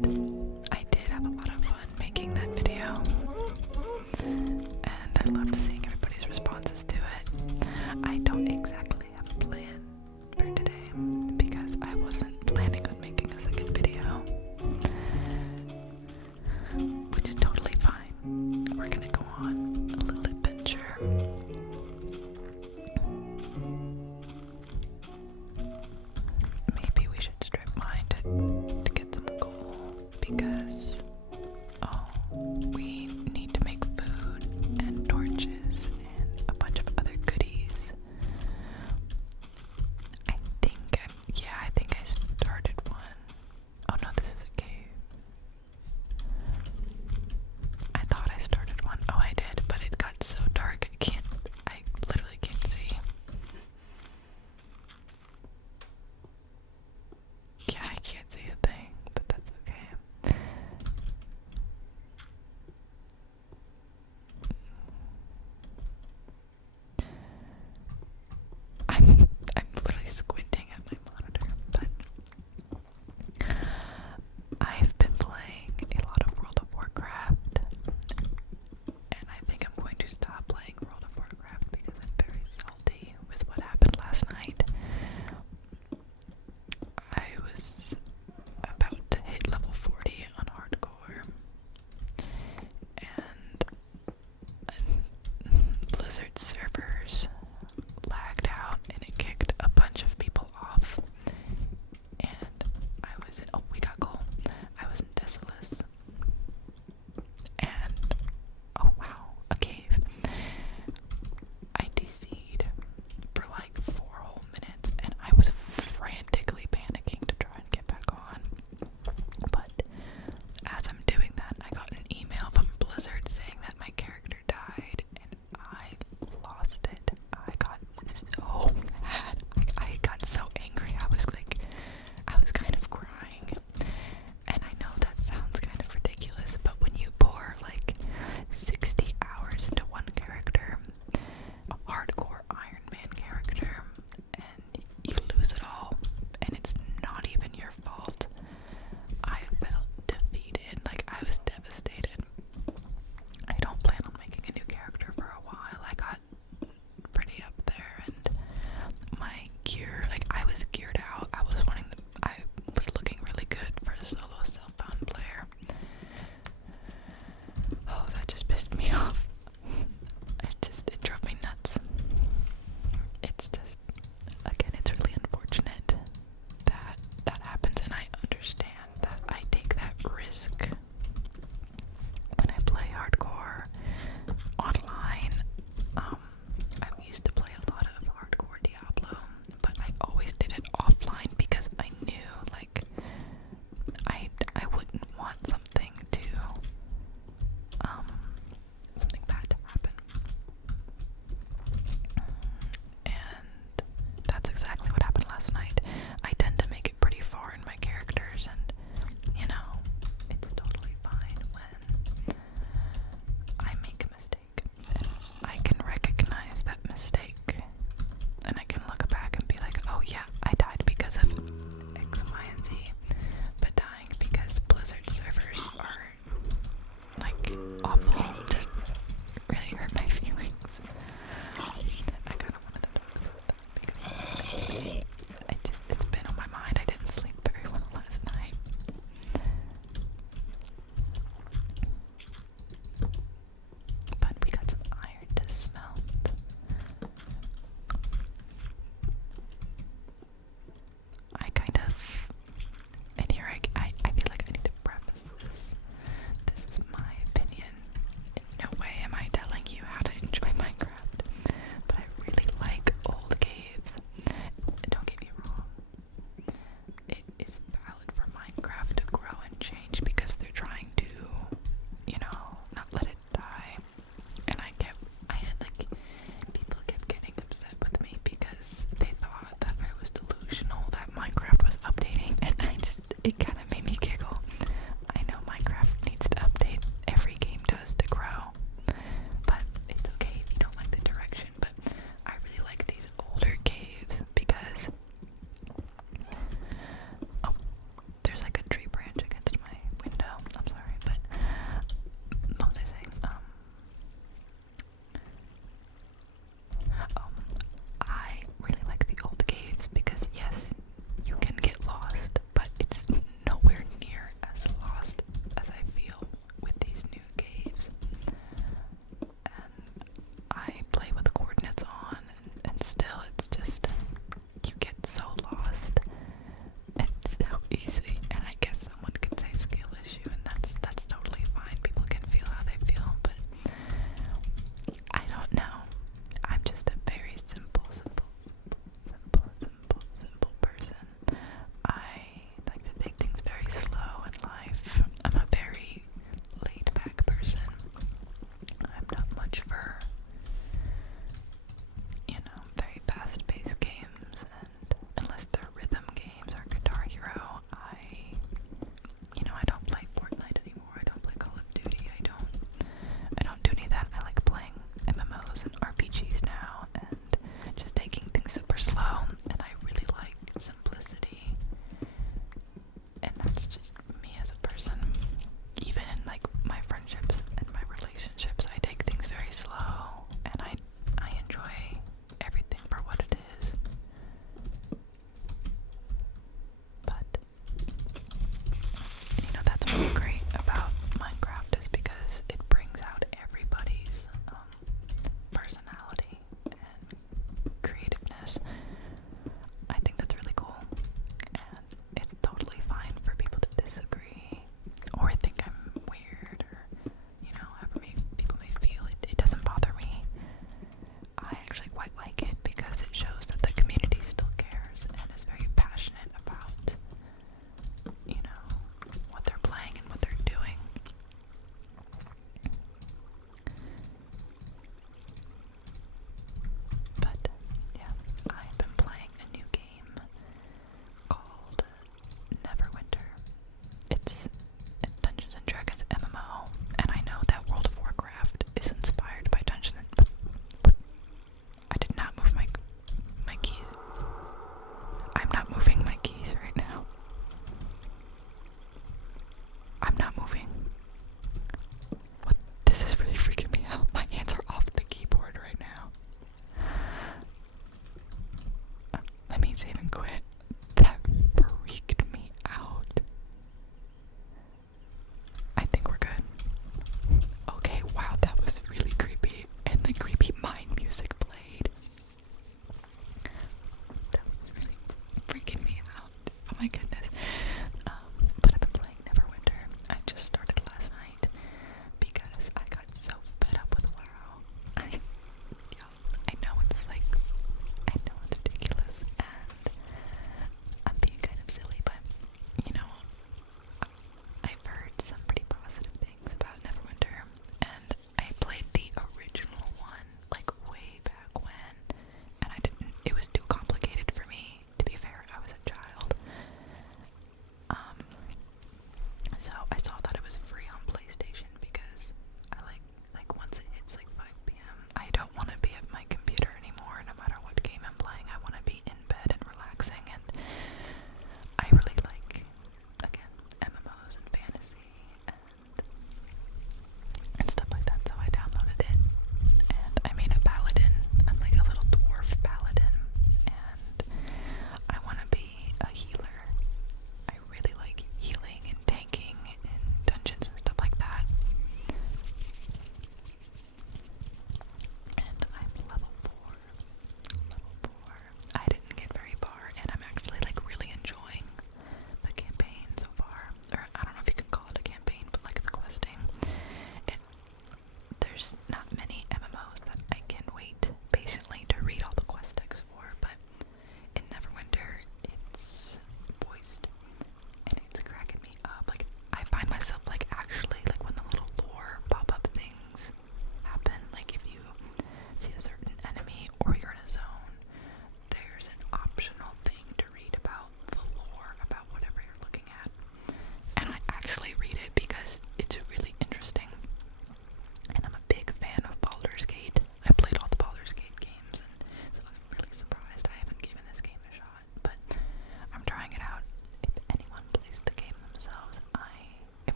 I did have a lot of fun making that video, and I loved seeing everybody's responses to it. I don't exactly have a plan for today because I wasn't planning on making a second video, which is totally fine. We're gonna go on a little adventure. Maybe we should strip mine to get some coal because we need to make food and torches and a bunch of other goodies. I think I started one. Oh no, this is a cave. I thought I started one. Oh, I did, but it got so dark I literally can't see. Yeah, I can't see it.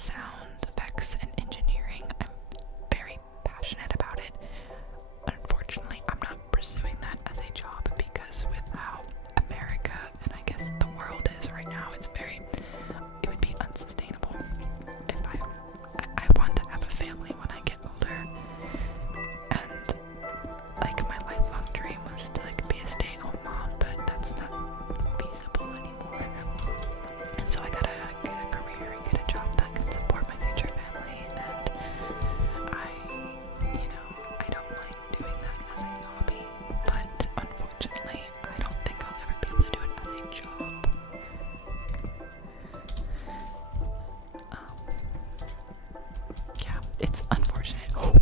sound effects and engineering. I'm very passionate about it. Unfortunately, I'm not pursuing that as a job because with how America and I guess the world is right now, it would be unsustainable if I want to have a family when I get older, and like my lifelong dream was to like be a stay-at-home mom, but that's not feasible anymore. And so I gotta get a career and get a job that can support my future family, and I don't mind doing that as a hobby, but unfortunately I don't think I'll ever be able to do it as a job. Yeah, it's unfortunate. Yo.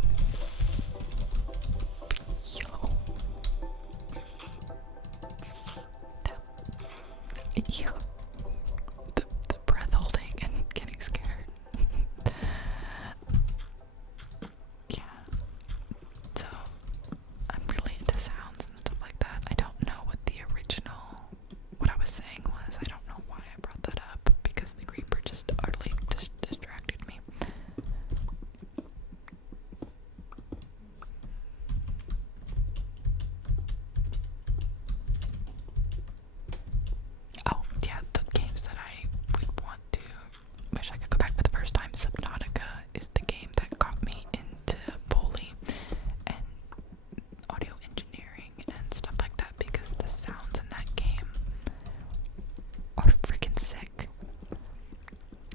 Yo. The breath holding and getting scared. Yeah. So, I'm really into sounds and stuff like that. I don't know what I was saying was. I don't know why I brought that up because the creeper just utterly distracted me. Oh, yeah, the games that I would want to wish I could go back for the first time. Subnautica is the game that got me into Foley and audio engineering and stuff like that because the sounds in that game are freaking sick.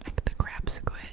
Like the crab squid